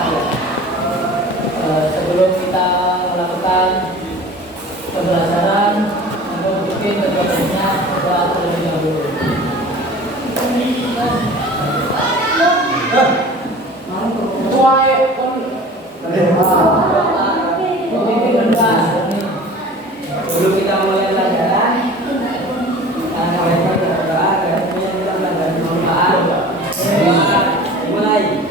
ya. Sebelum kita melakukan pembelajaran, untuk bikin kegiatannya berdoa terlebih dahulu. Dulu kita mulai pelajaran, berdoa, dan kemudian kita belajar doa. Mulai.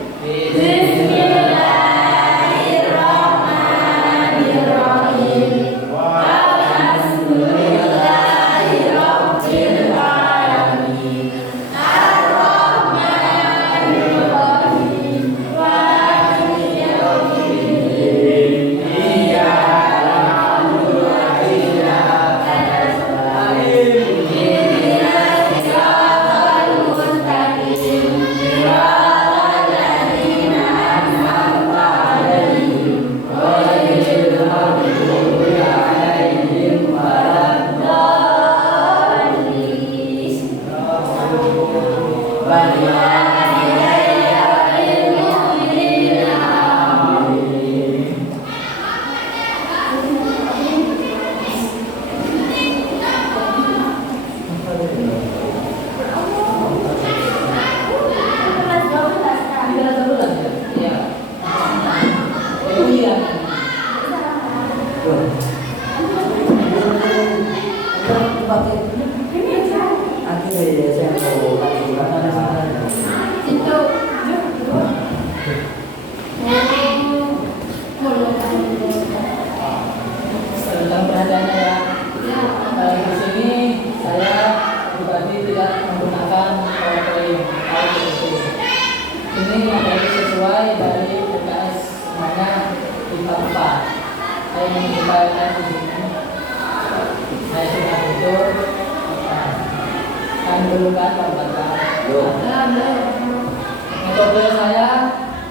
Metode saya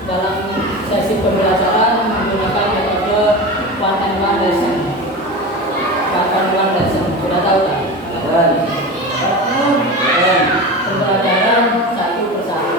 dalam sesi pembelajaran menggunakan metode one and one lesson. One and one lesson, sudah tahu tak? Pembelajaran satu persatu.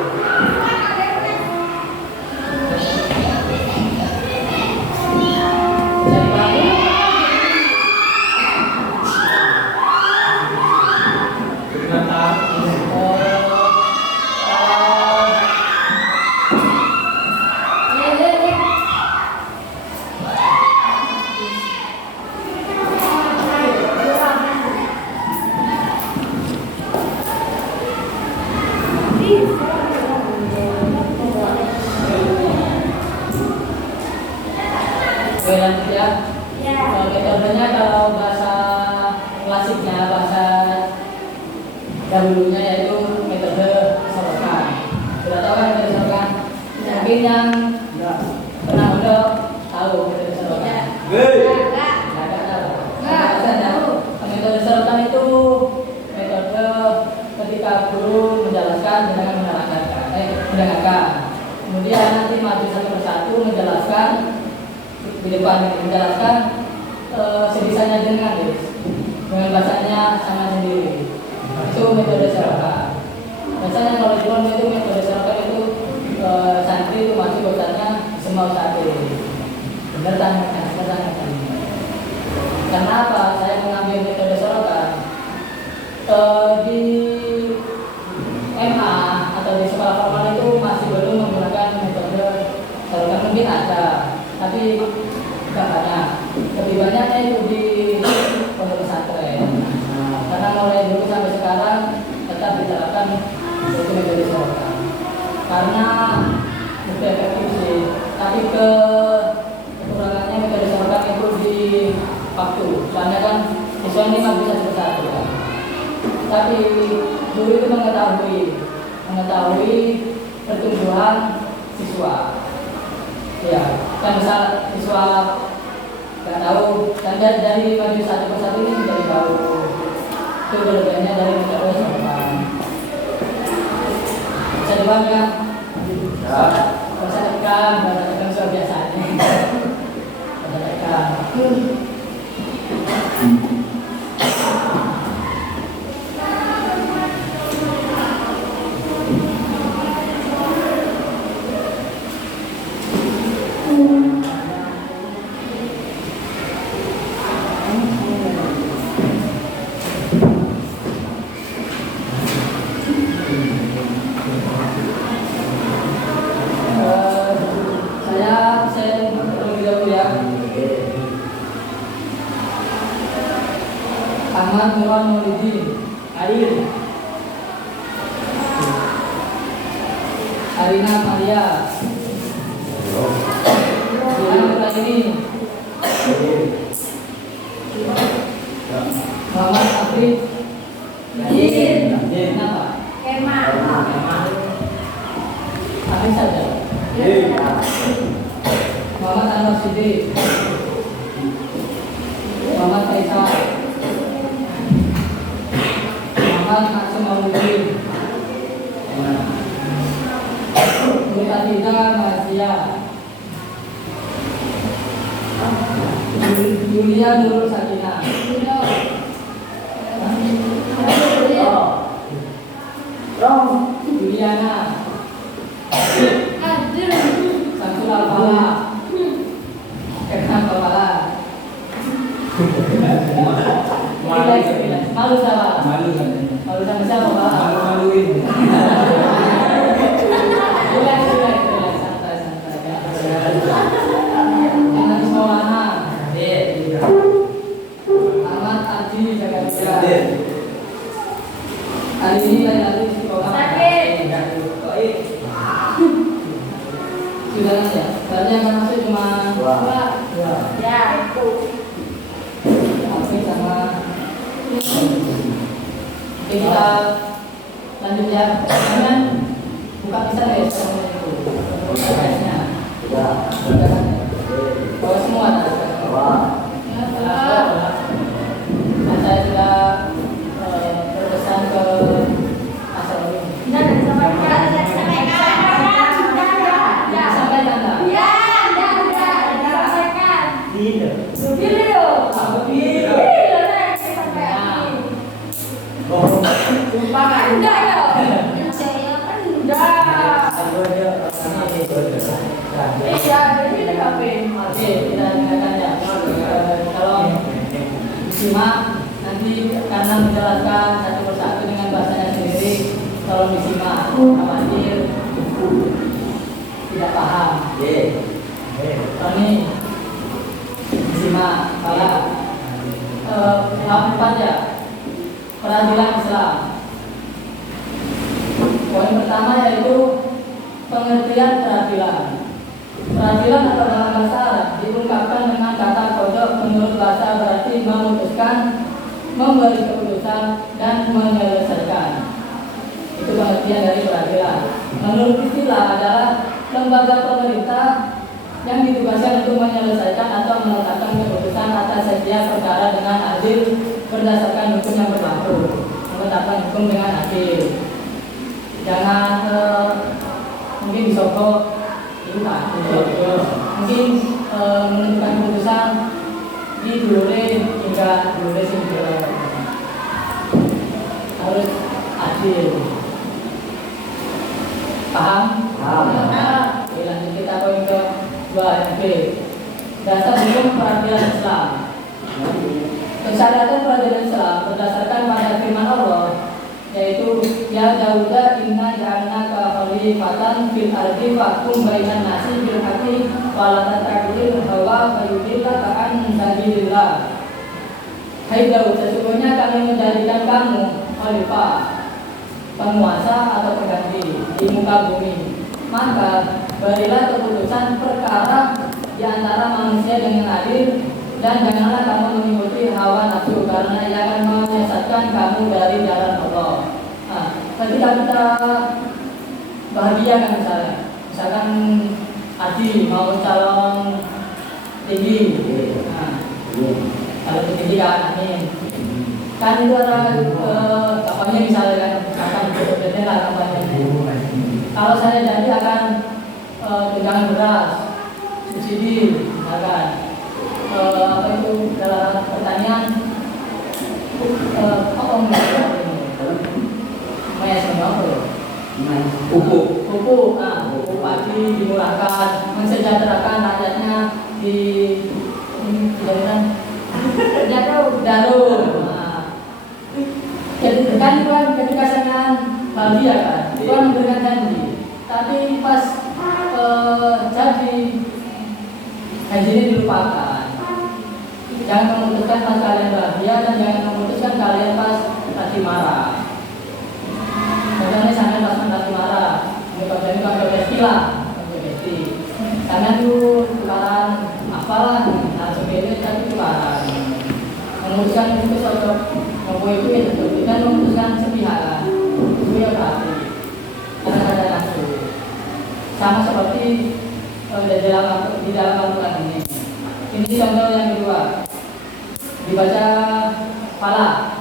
Metodenya kalau bahasa klasiknya, bahasa dahulunya yaitu metode sorokan. Sudah tahu kan metode sorokan? Mungkin yang pernah udah tahu metode sorokan. Nggak tahu. Metode sorokan itu metode ketika guru menjelaskan dengan mendengarkan. Kemudian nanti maju satu persatu menjelaskan di depan, menjelaskan sebisanya dengan bahasanya sama sendiri. Itu metode sorokan. Biasanya kalau di luar itu metode sorokan itu santri itu masih bahasanya semau satu. Benar tangan. Karena apa? Saya mengambil metode sorokan di MA atau di sekolah formal itu masih belum menggunakan metode sorokan. Mungkin ada, tapi tidak banyak. Lebih banyaknya itu di pondok pesantren. Karena mulai dulu sampai sekarang tetap diterapkan itu metode sorokan. Karena lebih efektif sih. Tapi kekurangannya metode sorokan itu di waktu. Soalnya kan siswa ini nggak bisa satu-satu. Tapi guru itu mengetahui pertumbuhan siswa. Ya, kan misal siswa nggak tahu, dan dari maju satu persatu ini menjadi tahu. Itu kelebihannya dari metode sorokan. Bisa dibahas kan? Bahasa tekan soal biasanya. Bahasa tekan. Muhammad Nurul Maulidi Air, Arina Maria, Diana Nuraini, Muhammad Afif, Kenapa? Afif saja. Muhammad Anwar Siddiq, Muhammad Faisal, Muhammad Maksum Maulidi, Mutatidah Mazia, Julia Nurul Sakinah, Juliana, Samsul Al-Fala, Kerhan Kepala, malu siapa? Malu sama siapa Pak? Malu-maluin. Relax, santai ya. Anak Maulana, Ahmad Arji Jakarta. Hari ini lagi sekolah. Sudah ya. Berarti yang masuk cuma dua. Oke, sama. Oke, kita lanjut ya. Jangan buka bisa ya sama itu. Guysnya. Bawa semua Dan saya sudah berpesan ke Asrul. Sampaikan tak? Oke, kita dengarkan ya. Kalau disimak nanti karena menjelaskan satu persatu dengan bahasanya sendiri, tolong disimak. Khawatir tidak paham. Tony disimak. Kalau bab 4 ya, peradilan Islam. Poin pertama yaitu pengertian peradilan. Peradilan atau dalam bahasa Arab diungkapkan dengan kata kodok. Menurut bahasa berarti memutuskan, memberi keputusan, dan menyelesaikan. Itu pengertian dari peradilan. Menurut istilah adalah lembaga pemerintah yang ditugaskan untuk menyelesaikan atau menetapkan keputusan atas setiap perkara dengan adil berdasarkan hukum yang berlaku. Menetapkan hukum dengan adil. Jangan mungkin disogok itu kan, mungkin menentukan keputusan di dulure hingga dulure sendiri harus adil. Paham? Oke, lanjut kita poin ke 2 B. Dasar hukum peradilan Islam. Persyaratan peradilan Islam berdasarkan pada firman Allah, yaitu ya Dauda inna ja'alnaka khalifatan fil ardi fahkum bainan nasi bil haqqi wa la tattabi'il hawa fayudillaka an sabilillah. Hai Daud, sesungguhnya kami menjadikan kamu khalifah, penguasa atau pengganti di muka bumi. Maka berilah keputusan perkara di antara manusia dengan adil, dan janganlah kamu mengikuti hawa nafsu karena ia akan menyesatkan kamu dari jalan Allah. Nah, ketika kita bahagia kan misalkan Adi mau calon tinggi, nah, kalau tinggi kan, amin. Kan itu ada kampanye misalnya akan berbeda lah kampanye. Kalau saya jadi akan tunjangan beras, subsidi, misalkan. Apa itu dalam pertanian apa pupuk padi dimurahkan, mensejahterakan rakyatnya di Darul. Jadi kan ketika saya bahagia kan, Tuhan memberikan janji, tapi pas jadi janji ini dilupakan. Jangan memutuskan pas kalian bahagia dan jangan memutuskan kalian pas lagi marah. Contohnya sampai pas lagi marah, ini kalau istilah, karena itu tukaran apalah, langsung beda tapi tukaran. Memutuskan itu cocok, mau itu ya cocok, dan memutuskan sepihak, itu ya berarti. Karena ada nafsu. Sama seperti di dalam Al-Quran ini. Ini contoh yang kedua. Dibaca pala.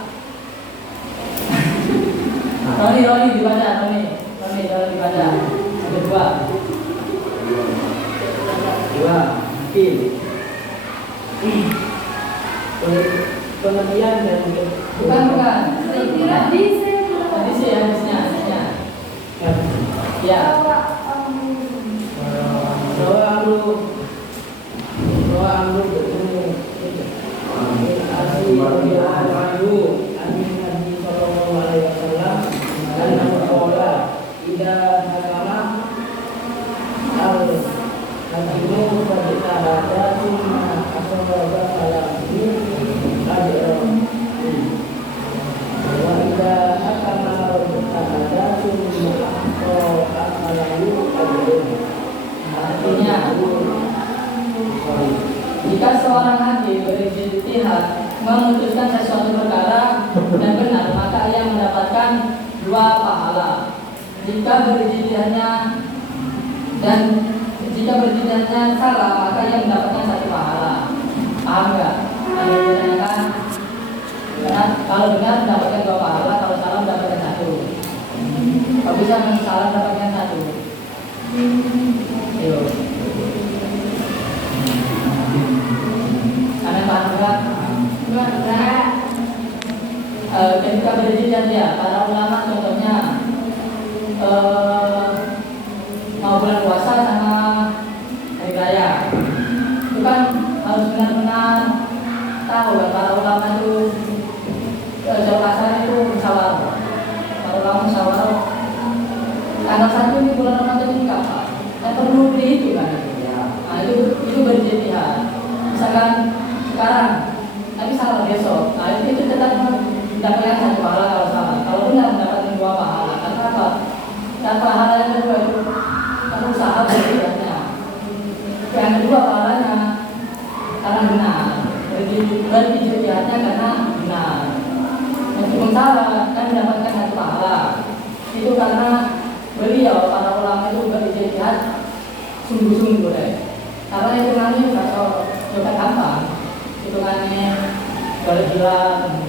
Roni dibaca, Roni dibaca. Ada dua. Tim. Pengertian dan bukan. Hadis ya, hadisnya. Ya. Doa amru bertemu. Nabi sallallahu alaihi wasallam dan qala idza hakama al-hakimu fajita hadatum asaba salamu ajra wa idza hakama hadatum asalamu ajra. Artinya jika seorang hakim berijtihad memutuskan sesuatu perkara dan benar, maka ia mendapatkan 2 pahala. Jika berijtihadnya salah, maka ia mendapatkan 1 pahala. Paham nggak? Ada bedanya kan? Karena kalau benar mendapatkan 2 pahala, kalau salah mendapatkan 1. Kalau bisa salah mendapatkan 1. Yo. Karena paham nggak? Ketika berijtihad ya, para ulama contohnya mau bulan puasa sama hari raya, itu kan harus benar-benar tahu kan para ulama itu jalur asal itu musyawarah. Para ulama musyawarah tanggal 1 ini bulan Ramadan ini kapan? Saya perlu dihitung kan? Nah itu berijtihad. Misalkan sekarang tapi salah besok, nah itu tetap mendapatkan 1 pahala kalau salah. Kalau benar mendapatkan 2 pahala. Karena apa? Dan pahala yang kedua itu kan usaha berijtihadnya. Yang kedua pahalanya karena benar. Berijtihadnya karena benar. Meskipun salah kan mendapatkan 1 pahala. Itu karena beliau para ulama itu berijtihad sungguh-sungguh deh. Karena hitungannya bukan gampang. Hitungannya boleh bilang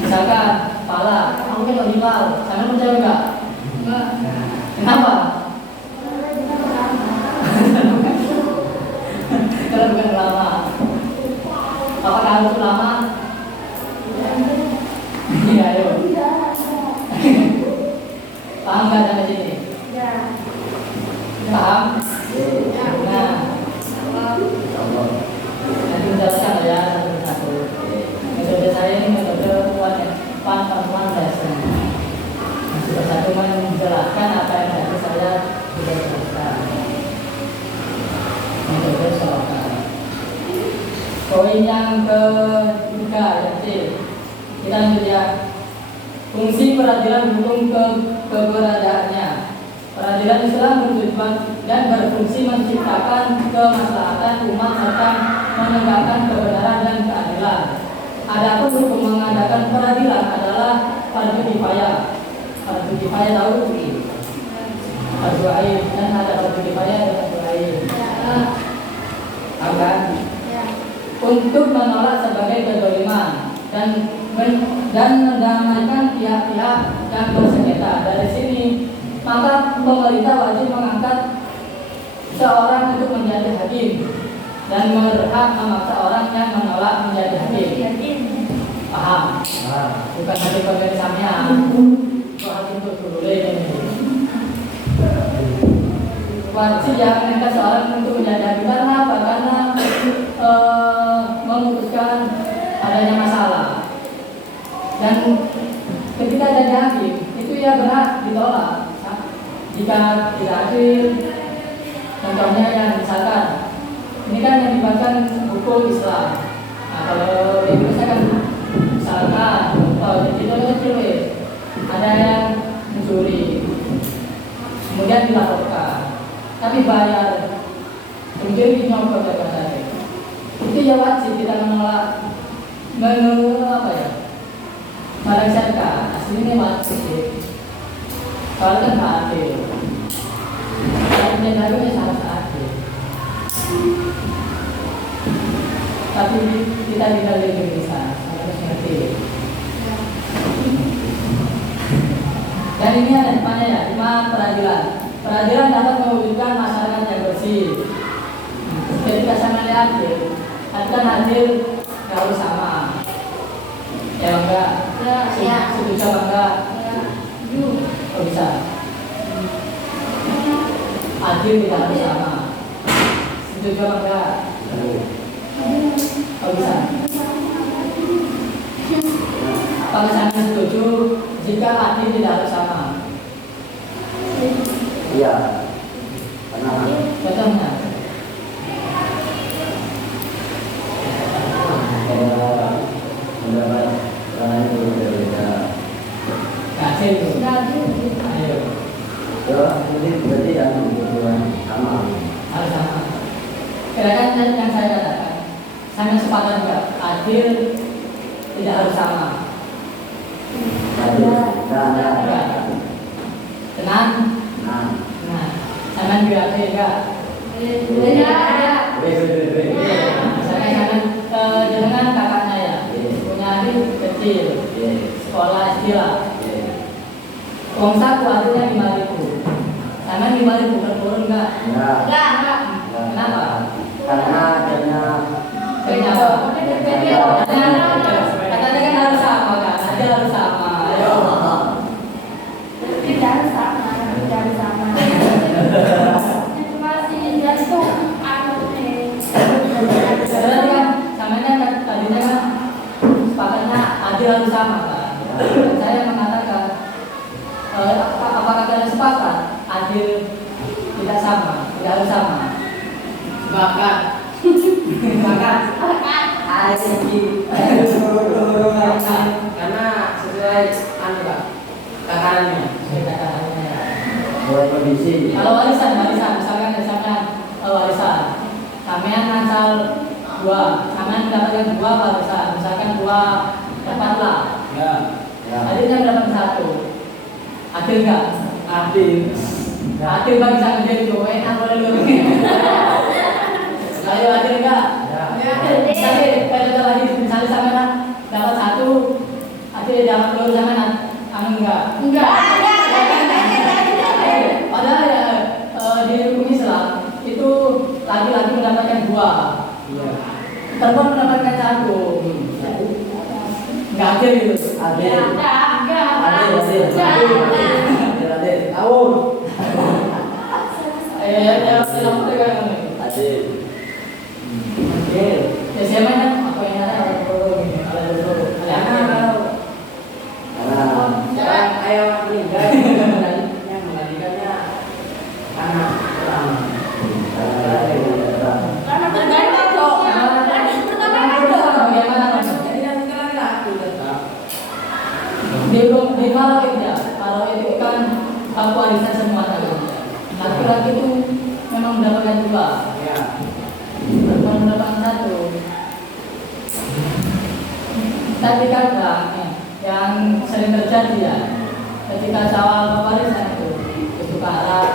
misalkan pala, kamu kan hilal, saya percaya enggak? Kenapa? Kalau bukan ulama. Apakah harus ulama? Iya, ayo. Paham nggak sampai sini? Paham? Nah, nanti menjelaskan ya satu-satu. Metode saya ini metode one lesson. Masih bersatu menjelaskan apa yang tadi saya sudah jelaskan. Metode sorokan. Poin yang ketiga, kita lanjut ya. Fungsi peradilan hukum keberadaannya. Peradilan Islam bertujuan dan berfungsi menciptakan kemaslahatan umat serta menegakkan kebenaran dan keadilan. Adapun hukum mengadakan peradilan adalah fardu kifayah. Fardu kifayah tahu? Fardu ain, dan ada fardu kifayah dan fardu ain. Akan untuk menolak sebagai kezaliman dan mendamaikan pihak-pihak yang bersengketa. Dari sini maka pemerintah wajib mengangkat seorang untuk menjadi hakim dan berhak memaksa orang yang menolak menjadi hakim. Paham? Bukan hakim pemilik sampean. Itu hakim itu boleh. Wajib yang mengangkat seorang untuk menjadi hakim karena apa? Karena memutuskan adanya masalah. Dan ketika jadi hakim itu ya berhak ditolak. Jika tidak adil, contohnya yang misalkan ini kan yang dibacakan hukum Islam, Kalau di Indonesia kan misalkan di kecil ada yang mencuri, kemudian dilaporkan, tapi bayar, kemudian dinyopot ya tadi. Itu ya wajib kita menolak, apa ya? Melengsarkan, aslinya wajib. Kalau kan tak adil, yang sangat adil. Tapi kita tinggal di Indonesia, harus ngerti. Dan ini ada depannya ya, 5 peradilan. Peradilan dapat mewujudkan masyarakat yang bersih. Ketika sama adil, kan adil harus sama. Ya enggak? Ya. Setuju apa enggak? Ya. Oh bisa. Adil tidak harus sama. Setuju apa enggak? Oh bisa. Kalau misalnya setuju jika adil tidak harus sama. Iya. Kenapa? Contohnya. Pendapat lain berbeda. Adil itu. Ayo. Jadi berarti yang sama. Harus sama. Kira-kira yang saya katakan, saya sepakat enggak? Adil tidak harus sama. Adil. Tenang. Nah, jangan BAP enggak? Misalnya jangan kakaknya ya, punya adik kecil, sekolah SD lah. Uang saku artinya 5.000. Sama 5.000 turun enggak? Enggak. Kenapa? Karena katanya kan harus sama kan? Ada harus sama. Ayo. Tidak sama. Itu masih jantung Sebenarnya kan samanya kan tadinya kan sepakatnya adil harus sama kan. Dan saya mengatakan apakah kalian sepakat adil tidak sama, tidak harus sama? Sepakat. Karena sesuai takarannya. buat kondisi. Kalau warisan misalkan warisan, sampean asal 2, sampean mendapatkan 2 warisan, misalkan 2 dapatlah. Ya. Adiknya mendapat 1. Adil nggak? Adil. Adil bagi saya menjadi enak boleh lu. Ayo adil nggak? Ya. Tapi pada lagi misalnya sampean dapat 1, adil dapat 2 sampean enggak. Padahal ya di hukum Islam itu laki-laki mendapatkan 2, perempuan mendapatkan 1. Enggak adil gitu. Adil. Adil. Tahu. Adil. Ya siapa kan apa yang ada kalau Sekarang ayo meninggal yang menggantikannya anak pertama. Karena berganti kok. di kalau itu kan hak warisan semua laki-laki itu memang mendapatkan 2, perempuan mendapatkan 1. Tapi kadang yang sering terjadi ya ketika soal warisan itu kesukaran,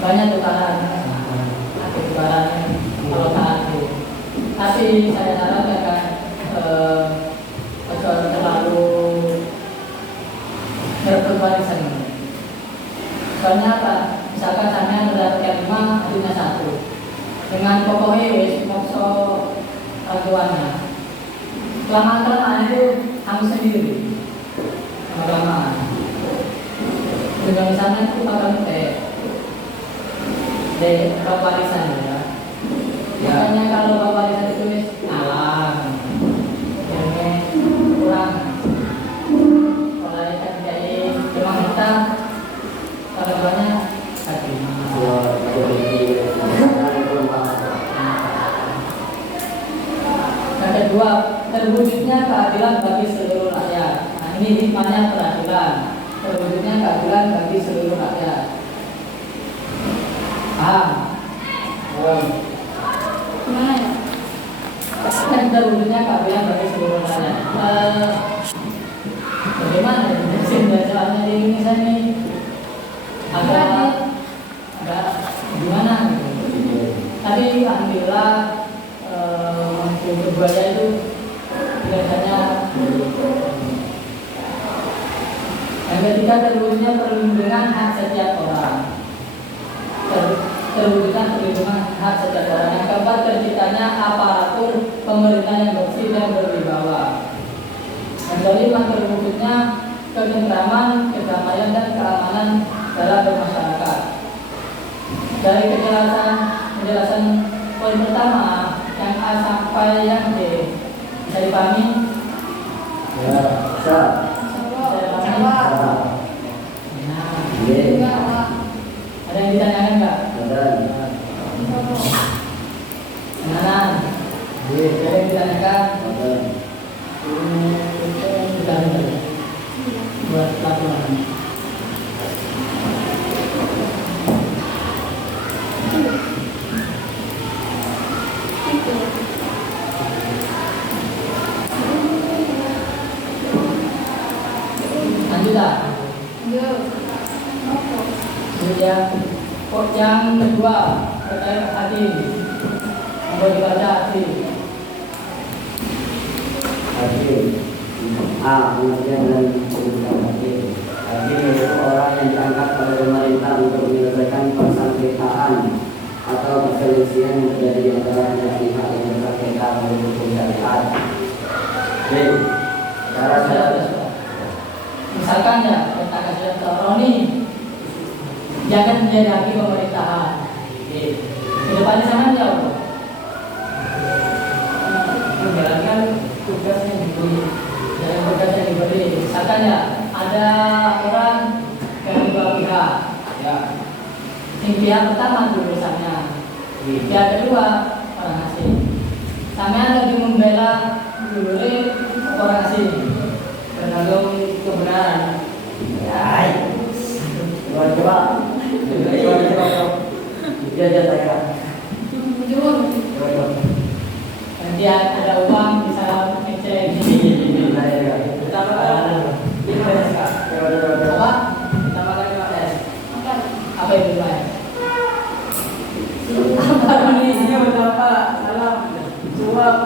banyak tukaran, kalau saat itu. Tapi saya sarankan kan terlalu merebut warisan. Soalnya apa? Misalkan saya mendapatkan 5, adiknya 1. Dengan pokoknya wis mokso tuannya. Kelamaan itu kamu sendiri. Kelamaan. Dengan sana itu bakal bab warisan ya. Makanya kalau bab warisan itu wis alam. Yang kurang. Kalau kita tidak memang kita kalau banyak terwujudnya keadilan bagi seluruh rakyat. Nah, ini hikmahnya peradilan. Terwujudnya keadilan bagi seluruh rakyat. Paham? Gimana ya? Kan terwujudnya keadilan bagi seluruh rakyat. Bagaimana ya? Soalnya di Indonesia ini agak gimana? Tapi alhamdulillah untuk berbuaya itu biasanya. Yang ketiga, terwujudnya perlindungan hak setiap orang. Terwujudnya perlindungan hak setiap orang. Yang keempat, terciptanya aparatur pemerintah yang bersih dan berwibawa. Yang kelima, terwujudnya ketentraman, kedamaian dan keamanan dalam bermasyarakat. Dari penjelasan poin pertama yang A sampai yang D bisa dipahami? Ya, bisa. Jawa. Nah, Jawa. ada yang ditanyakan nggak? Ada. Nah, ada yang ditanyakan? Ada. Bukan buat laporan. Lanjut lah. Yang kedua terkait hati. Membuat dibaca hati. Hakim. Pengertian dan pendidikan hakim. Hakim yaitu orang yang diangkat oleh pemerintah untuk menyelesaikan persengketaan atau perselisihan yang terjadi di antara pihak yang bersengketa menurut hukum syariat. B. Cara Misalkan ya, tentang kasus Toroni, jangan menjadi hakim pemerintahan. Kedepannya sangat jauh. Menjalankan tugas yang diberi, dalam tugas yang diberi. Misalkan ya, ada orang dari dua pihak. Ya. Yang pihak pertama urusannya, pihak kedua orang asing. Sampai lagi membela dulu orang asing. Berlalu kebenaran. Ya, coba. Dia aja saya. Nanti ada uang bisa ngecek ini. Pertama kali 5S Kak. Apa? Pertama kali 5S. Apa itu 5S? Apa isinya berapa? Salam. Suap.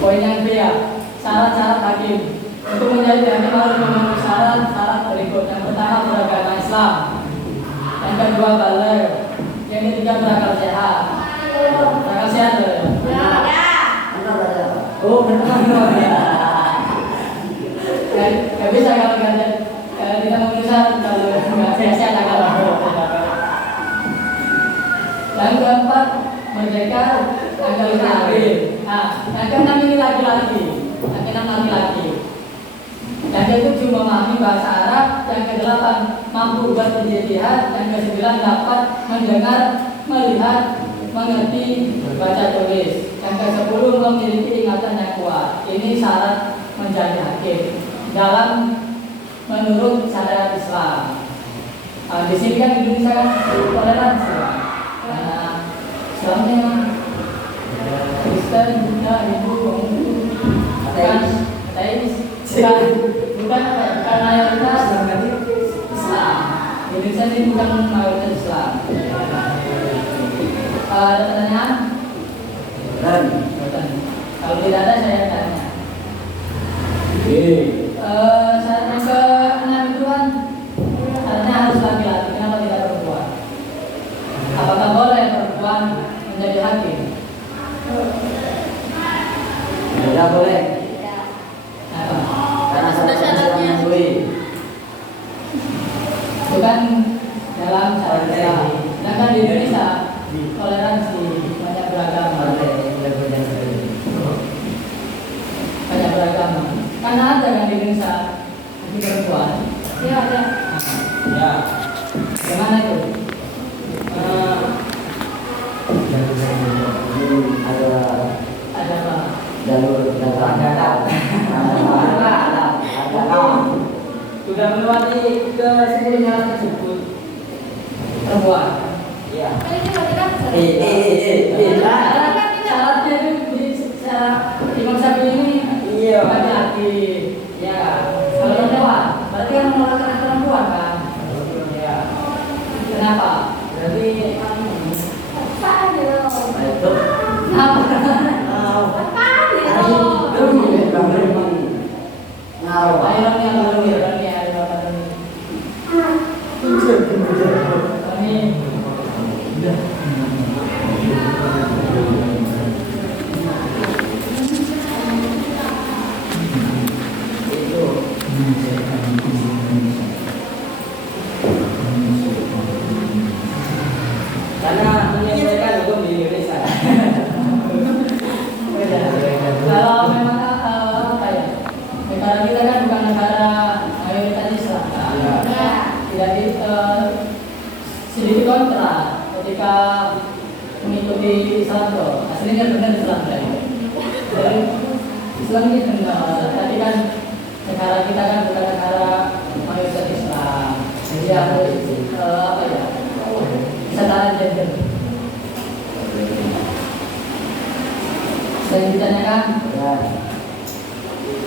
Poin yang B ya, syarat-syarat hakim. Untuk menjadi hakim harus memenuhi syarat-syarat berikut. Yang pertama beragama Islam, yang kedua baligh, yang ketiga berakal sehat. Berakal sehat ya? Oh benar. Gak bisa kalau tidak memenuhi syarat kalau nggak sehat kalau. Yang keempat merdeka, yang kelima adil. Nah, yang keenam ini laki-laki. Yang keenam laki-laki. Yang ketujuh memahami bahasa Arab. Yang kedelapan mampu berjihad. Yang kesembilan dapat mendengar, melihat, mengerti, baca tulis. Yang kesepuluh memiliki ingatan yang kuat. Ini syarat menjadi hakim dalam menurut syariat Islam. Nah, di sini kan Indonesia kan toleransi. Islamnya Kristen, Buddha, Hindu, Konghucu, bukan mayoritas Islam. Indonesia ini bukan mayoritas Islam. Ada pertanyaan? Kalau tidak ada saya tanya. Syarat yang ke-6 itu kan syaratnya harus laki-laki. Kenapa tidak perempuan? Apakah boleh perempuan menjadi hakim? Tidak boleh. Apa? Karena Sudah syaratnya. Itu kan dalam syariat Islam. Sedangkan di Indonesia toleransi, banyak beragama. Banyak beragama. Karena ada kan di Indonesia hakim perempuan. Iya ada. Ya. Gimana itu? Ada Ada apa? jalur ada Sudah melewati ke 10 nyawa tersebut. Perempuan. ya. Kan ini berarti kan Syaratnya itu di secara Imam Syafi'i ini Iya. laki-laki. Ya. Kalau perempuan, berarti kan menolak perempuan kan? Ya. Kenapa? Berarti apaan ya? Itu apa? Apaan ya? Ayo ini. Karena menyesuaikan hukum di Indonesia. Kalau memang apa ya, negara kita kan bukan negara mayoritas Islam, kan? Ya. Tidak sedikit kontra ketika mengikuti Islam tuh. Aslinya benar Islam tadi. Jadi Islam ini benar, tapi kan negara kita kan bukan negara mayoritas Islam. Jadi harus apa ya, setara gender. Saya ditanyakan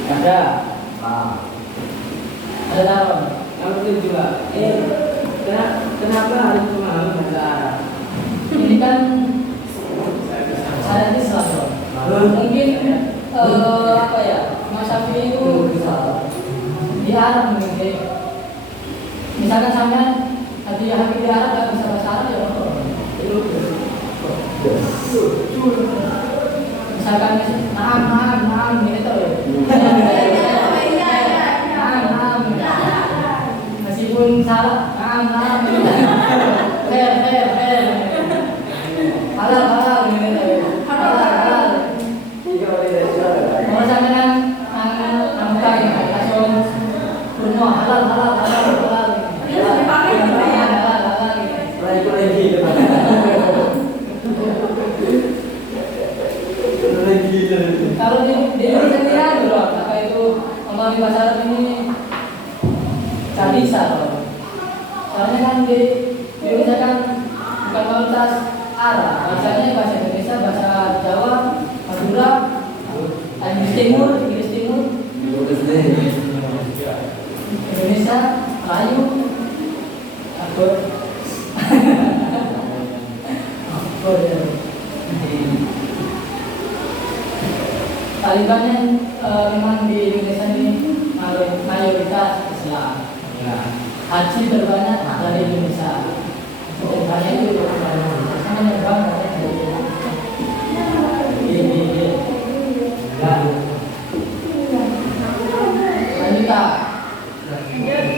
ada taruh yang penting juga kenapa harus memahami bahasa Arab? Ini kan syariat Islam loh. Mungkin apa ya, Mas Syafi'i itu di Arab mungkin. Misalkan sampean hati di Arab nggak bisa bahasa Arab ya misalkan naam gitu ya. Meskipun salah, naam fair halal gitu. Halal kalau sampean nangkai langsung semua halal kalau di Indonesia sendiri ada loh, apa itu memahami bahasa Arab ini nggak bisa loh. Soalnya kan di Indonesia kan bukan mayoritas Arab, bahasanya bahasa Indonesia, bahasa Jawa, Madura, Inggris Timur, Indonesia, Melayu, Akbar. Paling banyak memang di Indonesia ini mayoritas Islam. Haji terbanyak dari Indonesia. Terbanyak itu dari Indonesia. Sama yang banyak dari Indonesia.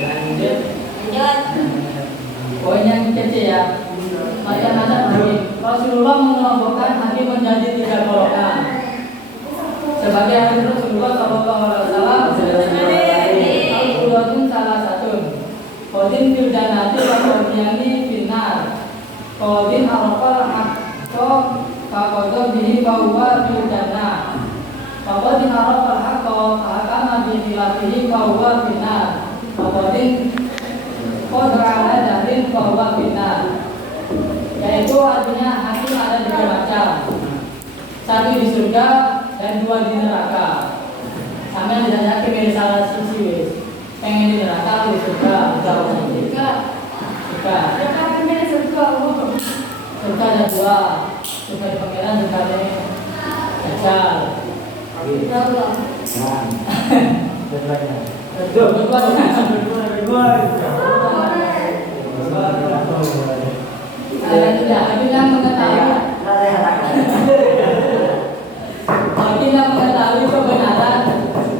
Lanjut. Poin yang kecil ya. Macam-macam hakim. Rasulullah mengelompokkan hakim menjadi 3 golongan. Sebagai hadis Rasulullah Sallallahu Alaihi Wasallam, Al-Quran salah satu. Qadin fil jannati wa qadiyani finnar. Qadin arafal haqqa faqadha bihi bahwa fil jannah. Qadin arafal haqqa fahakama bi khilatihi bahwa finnar. Qadin qadra ala jahlin bahwa finnar. Yaitu artinya hakim ada 3 macam. 1 di surga dan 2 di neraka. Sampai tidak yakin dari salah sisi pengen di neraka atau di surga. Surga ada 2. Surga di pangeran, surga di Dajjal. Hakim yang mengetahui kebenaran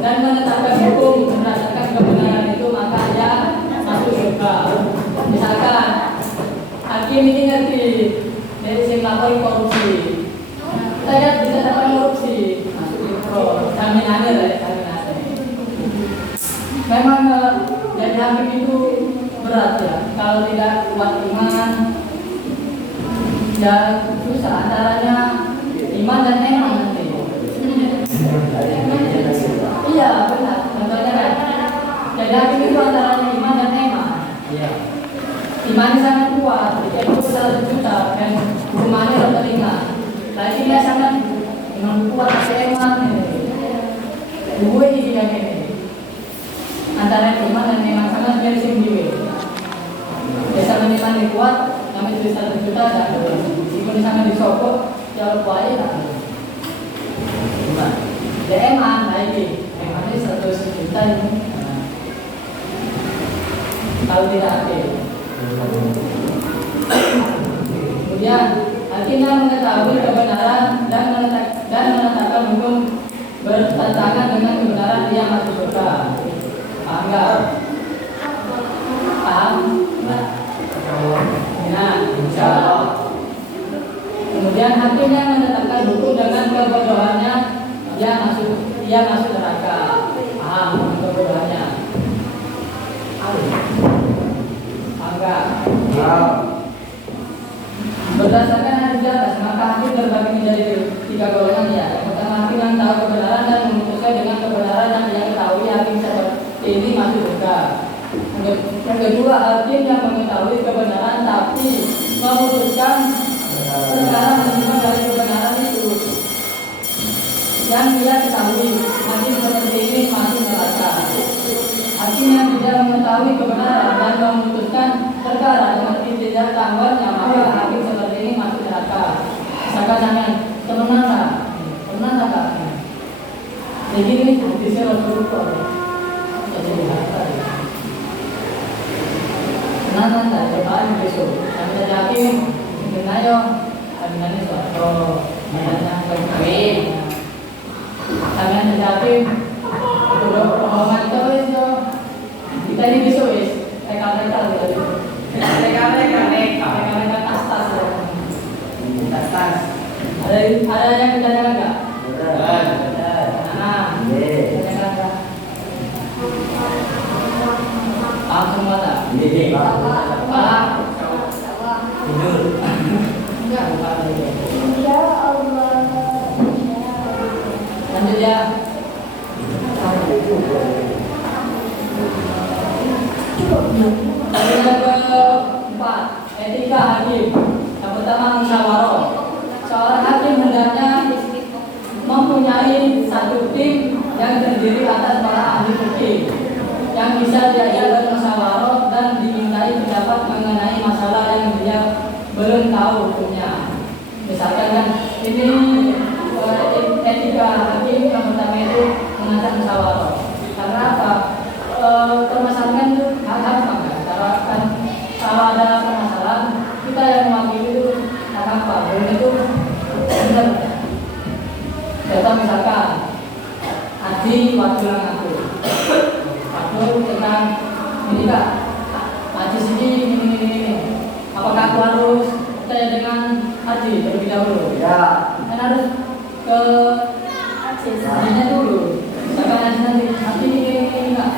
dan menetapkan hukum berdasarkan kebenaran itu, maka dia masuk surga. Misalkan hakim ini ngerti dari sing lapor korupsi, saya bisa dapat korupsi, masuk pro, jaminannya. Memang jadi jadi hakim itu berat ya. Kalau tidak kuat iman, ya susah antaranya iman dan eman nanti. Iya benar. Contohnya kan, jadi hakim itu antaranya iman dan eman. Iman sangat kuat, jika itu 100 juta dan hukumannya rata ringan. Tapi dia sangat iman kuat, tapi eman gue ini yang ini antara iman dan eman sangat dari sini. Biasa iman kuat, kami tulis 100 juta dan meskipun sangat disokok, jauh baik lah. Ya eman lagi, eman ini 100 juta ini. Kalau tidak aktif. Kemudian akhirnya mengetahui kebenaran dan menetapkan hukum bertentangan dengan kebenaran dia masuk surga. Paham nggak? Paham? Nah, insyaallah. Kemudian hakimnya menetapkan hukum dengan kebodohannya dia masuk neraka. Paham kebodohannya? Berdasarkan hadis di atas, maka hakim terbagi menjadi 3 golongan ya. Yang pertama hakim yang tahu kebenaran dan memutuskan dengan kebenaran yang dia ketahui, hakim seperti ini masuk surga. Yang kedua hakim yang mengetahui kebenaran tapi memutuskan perkara menyimpang dari kebenaran itu yang dia ketahui, hakim seperti ini masuk neraka. Hakim yang tidak mengetahui kebenaran dan memutuskan perkara dengan tidak tanggalnya, maka hakim seperti ini masuk neraka. Misalkan jangan pernah tak? Jadi ini bukti Rasulullah. Jadi harta. Pernah tak? Coba besok. Kami hakim mengenai ini suatu yang kawin. Kami hakim permohonan itu kita ini besok mereka tas. Ada yang ditanyakan nggak? Ada. Nah, ditanyakan nggak? Paham semua tak? Paham? Tidur. Enggak, bukan lagi. Ya Allah. Lanjut ya. Yang keempat, etika hakim. Yang pertama musyawarah. Seorang hakim hendaknya mempunyai satu tim yang terdiri atas para ahli fikih yang bisa diajak bermusyawarah dan dimintai pendapat mengenai masalah yang dia belum tahu hukumnya. Misalkan kan ini etika hakim yang pertama itu mengajak musyawarah. Karena apa? Permasalahan itu hak-hak kan kalau ada permasalahan kita yang mewakili itu hak-hak belum itu benar. Contoh misalkan Adi waktu yang aku tentang ini kak Adi sini ini apakah aku harus percaya dengan Adi terlebih dahulu? Ya. Kan harus ke Adinya dulu. Misalkan Adi ini enggak.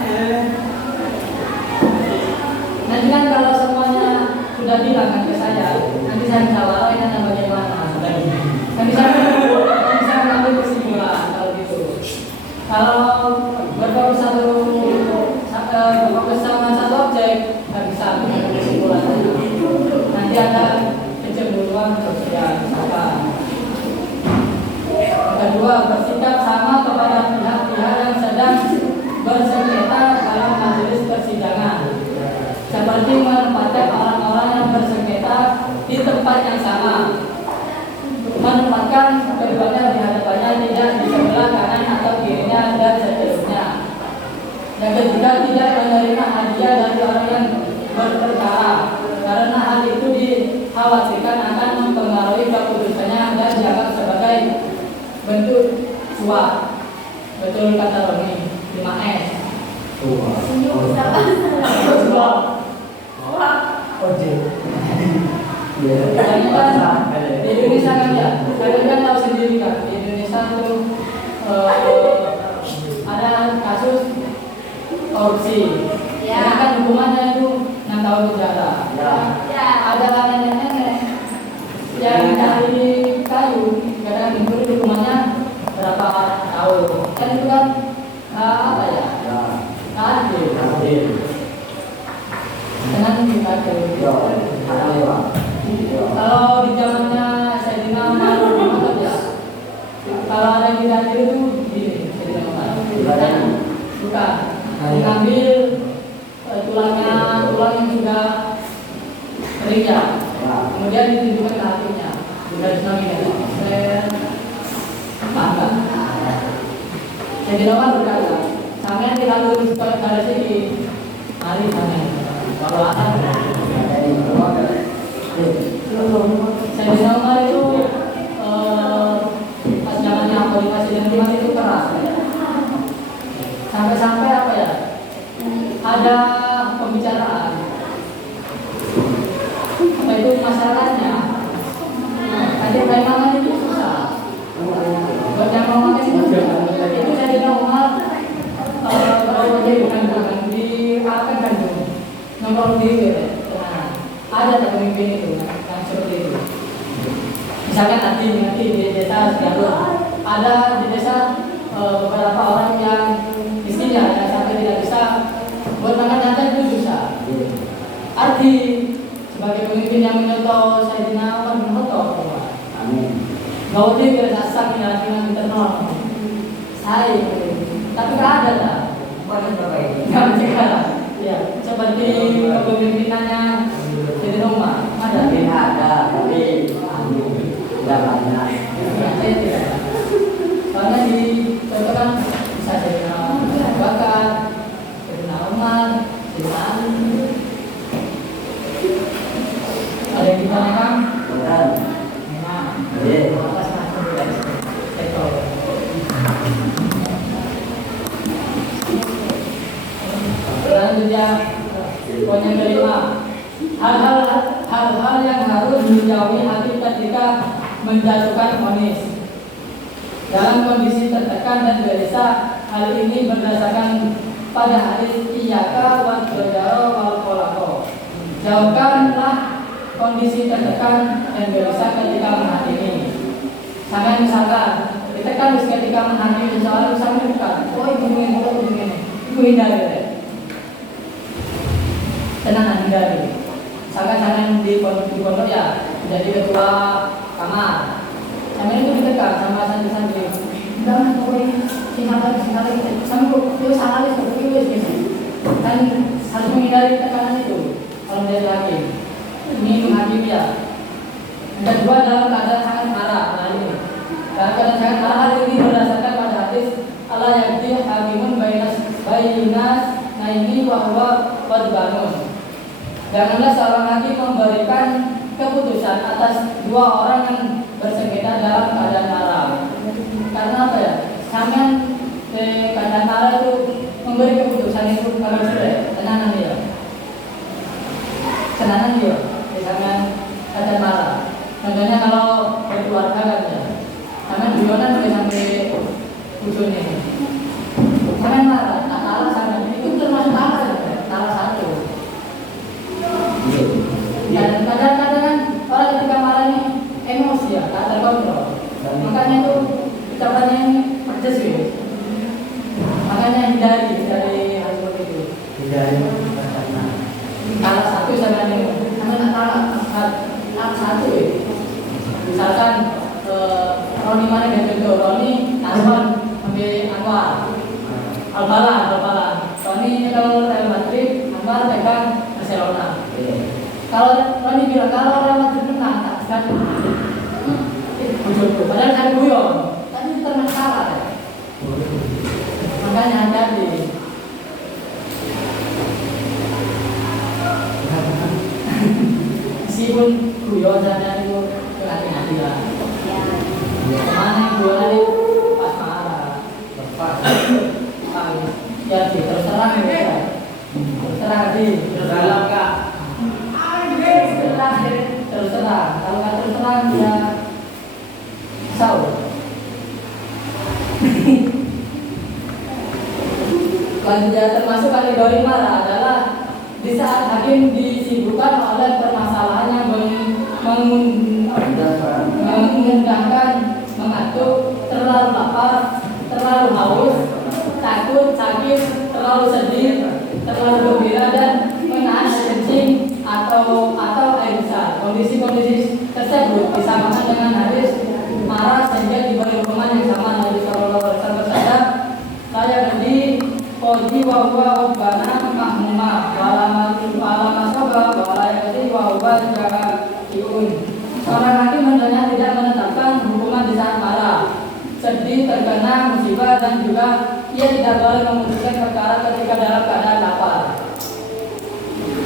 Nanti kan kalau semuanya sudah bilang kan ke saya, nanti saya bisa warai dan bagaimana. Nanti saya mengambil kesimpulan kalau gitu. Kalau berfokus sama satu objek, nggak bisa mengambil kesimpulan. Nanti ada kecemburuan sosial misalkan. Kedua, bersikap sama kepada pihak-pihak yang sedang bersengketa dalam majelis persidangan. Seperti menempatkan orang-orang yang bersengketa di tempat yang sama, menempatkan keduanya di hadapannya, tidak di sebelah kanan atau kirinya dan seterusnya. Yang ketiga, tidak menerima hadiah dari orang yang berperkara karena hal itu dikhawatirkan akan mempengaruhi keputusannya dan dianggap sebagai bentuk suap. Betul kata Roni 5S. Suap. Di Indonesia kan ya, kalian kan tahu sendiri kan, di Indonesia itu ada kasus korupsi. Ya kan dari kayu, kadang tidur di rumahnya berapa tahun. Kan itu kan apa ya? Adil. Dengan dibaca. Kalau di zamannya Sayyidina Umar ya. Kalau ada yang tidak adil itu gini, Sayyidina Umar. Bukan. Mengambil tulang yang sudah kering ya. Kemudian ditunjukkan ke hatinya. Dari tsunami ya. Saya bangga. Sayyidina Umar berkata, sampean tidak lulus dari sini. Mari sampean. Kalau ada Sayyidina Umar itu pas zamannya Khalifah Sayyidina Umar itu keras. Sampai-sampai apa ya? Ada pembicaraan. Apa itu masyarakatnya? Ada permainan itu susah. Buat yang mau makan itu Sayyidina Umar kalau dia bukan di apa kan nomor diri. Ada tak pemimpin itu yang seperti itu. Misalkan nanti di desa Garut ada di desa beberapa orang yang istrinya yang sampai tidak bisa buat makan nanti itu susah. Arti sebagai pemimpin yang menyontoh Sayyidina Umar bin Khattab. Amin. Bahwa dia berdasar dengan internal. Saya, tapi tak ada lah. Bukan sebagai. Nggak sekarang. Ya, seperti kepemimpinannya Sayyidina Umar. Ada. Tapi tidak banyak. Saya tidak. Soalnya dicontohkan bisa Sayyidina Abu Bakar, Sayyidina Umar, Sayyidina Ali. Ada yang ditanyakan? Bukan. Memang. Atas masuk dari sektor. Selanjutnya, poin yang kelima, hal-hal yang harus dijauhi hakim ketika menjatuhkan vonis. Dalam kondisi tertekan dan gelisah, hal ini berdasarkan pada hadis iyyaka wa dzajara wal qalaqo. Jauhkanlah kondisi tertekan dan gelisah ketika menghakimi. Sampai misalkan ditekan ketika menghakimi soal sampai bukan, oh ibu ini, ibu hindari. Tenang hindari. Misalkan di pondok ya jadi ketua kamar. Sama itu ditekan sama santri-santri. Udah pokoknya singkat sampai itu sangat itu dan harus menghindari tekanan itu kalau menjadi hakim. Ini menghakimi ya. Yang kedua dalam keadaan sangat marah. Nah ini dalam keadaan sangat marah hal ini berdasarkan pada hadis Allah yakti hakimun bainas naimi wa huwa qadbanun. Janganlah seorang hakim memberikan keputusan atas dua orang yang bersengketa dalam keadaan marah. Karena apa ya? Sampai keadaan marah itu memberi keputusan itu kalau sudah tenangan dia. Tenangan dia. Misalkan keadaan marah. Contohnya kalau berkeluarga kan ya. Sampai Bionan sampai ujungnya. Sampai marah. Tak kalah sampai itu termasuk kalah. Salah satu. Dan kadang-kadang orang ketika marah ini emosi ya, tak terkontrol. Makanya itu ucapannya ini pedes ya. Makanya hindari hal seperti itu. Hindari salah satu sama ini, salah satu ya. Misalkan Roni mana yang contoh Roni Anwar sampai Anwar, Al-Balan. Roni kalau Real Madrid, Anwar pegang Barcelona. Kalau Roni bilang kalau Real Madrid menang, tak kan? Padahal saya guyon, tapi itu masalah ya. Makanya hati-hati. Meskipun guyon saja itu hati-hati lah. Mana yang guyon itu pas marah, pas ya terus terang ya. Terus terang kak. Terus terang. Kalau nggak terus terang ya sau. Selanjutnya termasuk kategori marah adalah di saat hakim disibukkan oleh permasalahan yang mengendahkan, mengantuk, terlalu lapar, terlalu haus, takut, sakit, terlalu sedih, terlalu gembira dan menahan air kencing atau air besar. Kondisi-kondisi tersebut disamakan dengan hadis marah sehingga diberi hukuman yang sama. Nabi Sallallahu Alaihi Wasallam bersabda, "Saya beri koji wa huwa rabbana mahmuma wala masaba wala yadi wa huwa jahilun." Seorang hakim hendaknya tidak menetapkan hukuman di saat marah, sedih, terkena musibah, dan juga ia tidak boleh memutuskan perkara ketika dalam keadaan lapar.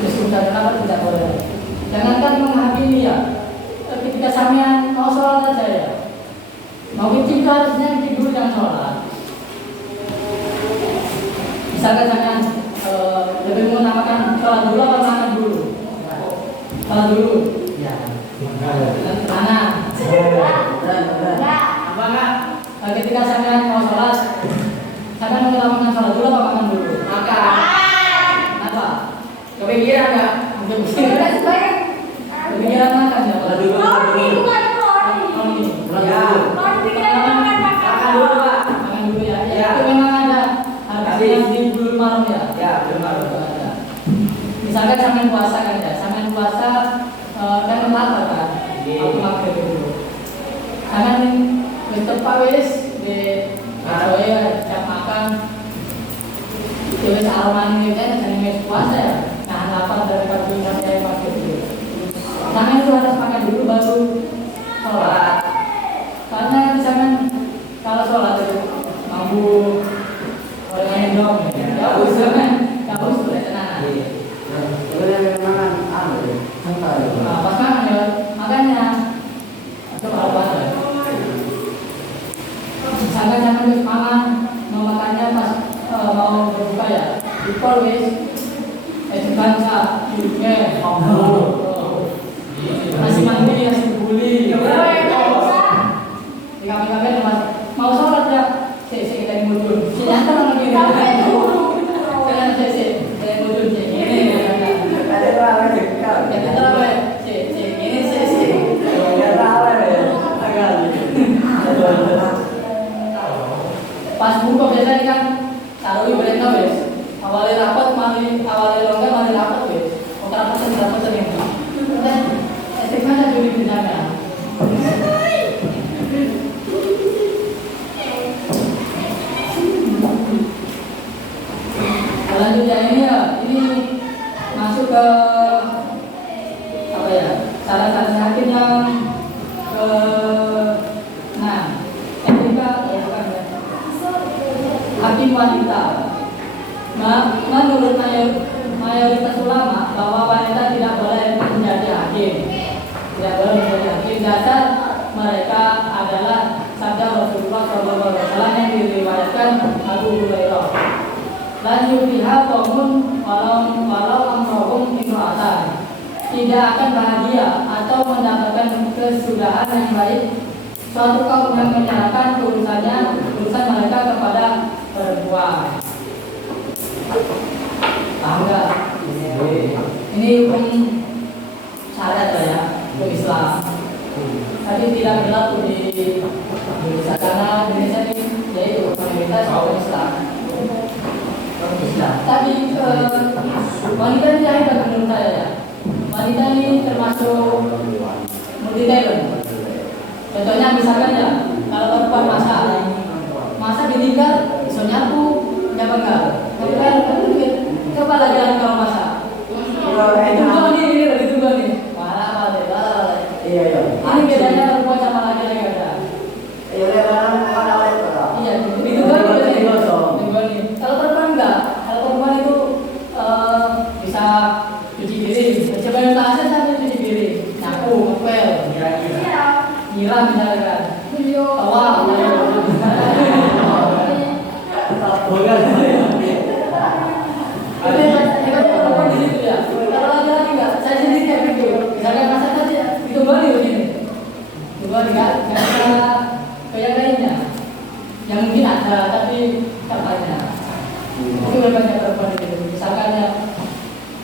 Meskipun lapar tidak boleh. Jangankan menghakimi ya, ketika sampean mau sholat saja ya, mau kencing harusnya tidur dan sholat. Misalkan sampean lebih mengutamakan sholat dulu atau makan dulu? Sholat dulu. Ya. Mana? Apa enggak? Ketika sampean mau sholat, sampean mengutamakan sholat dulu atau makan dulu? Makan. Kenapa? Kepikiran nggak? Kepikiran makan nggak? Sholat dulu. Ya. Makan dulu Pak. Makan dulu ya. Ya. Itu memang ada harus di bulan malam ya. Ya, bulan malam ada. Misalkan sampean puasa kan ya, sampean puasa kan lapar kan? Aku makan dulu. Sampean Mr. Pawis di saya jam makan wis awan ini kan jenenge puasa ya. Nah, lapar dari pagi sampai makan dulu. Sampean itu harus makan dulu baru sholat. Karena misalkan kalau sholat itu mampu orang yang dong ya harus kan harus tenang. Sebenarnya memang santai. Pas makan ya makanya itu apa ya? Misalkan jangan terus makan mau makannya pas mau berbuka ya dipol wis bangsa juga masih mandi masih buli di kami mau sholat ya kita mudun sinyata orang gini jangan saya mudun ini Ada apa sih? kita terlalu ini pas buka biasanya kan taruh ibarat wes awalnya rapat awalnya longgar mari rapat wes rapat ini dan estimasi jadi bencana. Selanjutnya ini masuk ke apa ya? Salah-salah hakim yang ke etika hakim wanita. Menurut mayoritas ulama bahwa wanita tidak boleh menjadi hakim. Tidak boleh menjadi hakim. Dasar mereka adalah sabda Rasulullah SAW yang diriwayatkan Abu Hurairah. Lan yufiha qaumun walau amrohum imra'atan. Tidak akan bahagia atau mendapatkan kesudahan yang baik suatu kaum yang menyerahkan urusan mereka kepada perempuan. Paham nggak? Ini hukum syariat ya, hukum Islam. Tapi tidak berlaku di Indonesia karena Indonesia ini yaitu mayoritas hukum Islam. Tapi wanita ini ada menurut saya ya. Wanita ini termasuk multi talent. Contohnya misalkan ya, kalau perempuan masak ditinggal, bisa nyapu, enggak. Tapi kan coba lagi kalau masak. Ditunggu nih. Malah. Iya. Ini bedanya perempuan sama laki-laki ada. Iya, ditunggu nih. Kalau perempuan enggak, kalau perempuan itu bisa cuci piring. Coba yang tasnya sambil cuci piring, nyapu, ngepel, nyiram misalkan. Awal. Perempuan di situ ya. Kalau laki-laki enggak, saya sendiri kayak begitu. Misalkan masak saja, itu balik begini. Coba enggak kayak lainnya. Yang mungkin ada tapi tak banyak. Itu banyak perempuan itu. Misalkan ya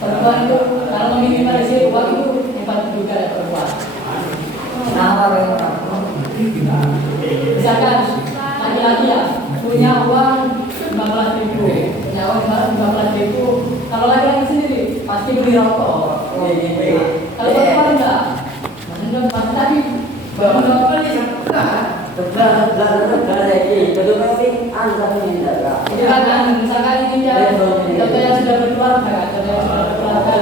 perempuan itu kalau meminimalisir uang itu hebat juga ya perempuan. Kenapa? beli rokok. Kalau keluar enggak? Masih tadi Bapak beli enggak? Tegal lagi. Kedua kali anda mengindah. itu kan misalkan ini dia contoh yang sudah berkeluarga, contoh yang sudah berkeluarga.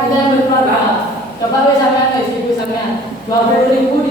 Contoh yang berkeluarga. Coba wes sampean ibu sampean 20.000 di